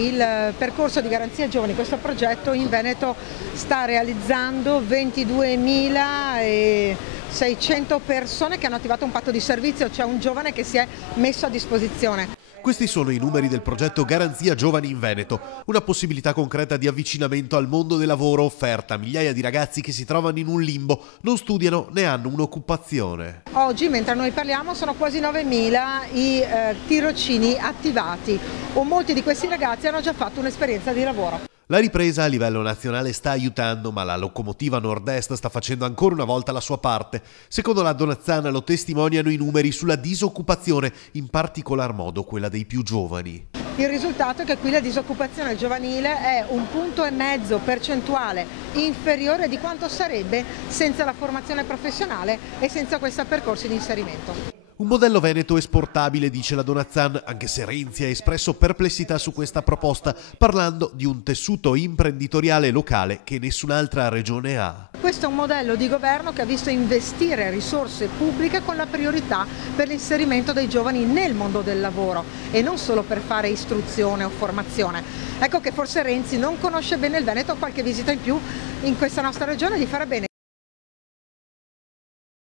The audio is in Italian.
Il percorso di Garanzia Giovani, questo progetto in Veneto sta realizzando 22.600 persone che hanno attivato un patto di servizio, cioè un giovane che si è messo a disposizione. Questi sono i numeri del progetto Garanzia Giovani in Veneto, una possibilità concreta di avvicinamento al mondo del lavoro offerta a migliaia di ragazzi che si trovano in un limbo, non studiano né hanno un'occupazione. Oggi, mentre noi parliamo, sono quasi 9.000 i tirocini attivati. Molti di questi ragazzi hanno già fatto un'esperienza di lavoro. La ripresa a livello nazionale sta aiutando, ma la locomotiva nord-est sta facendo ancora una volta la sua parte. Secondo la Donazzana lo testimoniano i numeri sulla disoccupazione, in particolar modo quella dei più giovani. Il risultato è che qui la disoccupazione giovanile è 1,5 punti percentuale inferiore di quanto sarebbe senza la formazione professionale e senza questi percorsi di inserimento. Un modello veneto esportabile, dice la Donazzan, anche se Renzi ha espresso perplessità su questa proposta, parlando di un tessuto imprenditoriale locale che nessun'altra regione ha. Questo è un modello di governo che ha visto investire risorse pubbliche con la priorità per l'inserimento dei giovani nel mondo del lavoro e non solo per fare istruzione o formazione. Ecco che forse Renzi non conosce bene il Veneto, qualche visita in più in questa nostra regione gli farà bene.